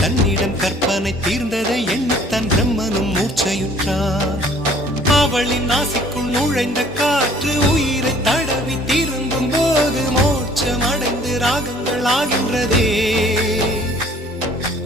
தன்னிடம் கற்பனை தீர்ந்ததை எண்ணித்தன் பிரம்மனும் மூர்ச்சையுற்றார். அவளின் நாசிக்குள் நுழைந்த காற்று உயிரை தடவி திரும்பும் போது மோட்சம் அடைந்து ராகங்கள் ஆகின்றதே.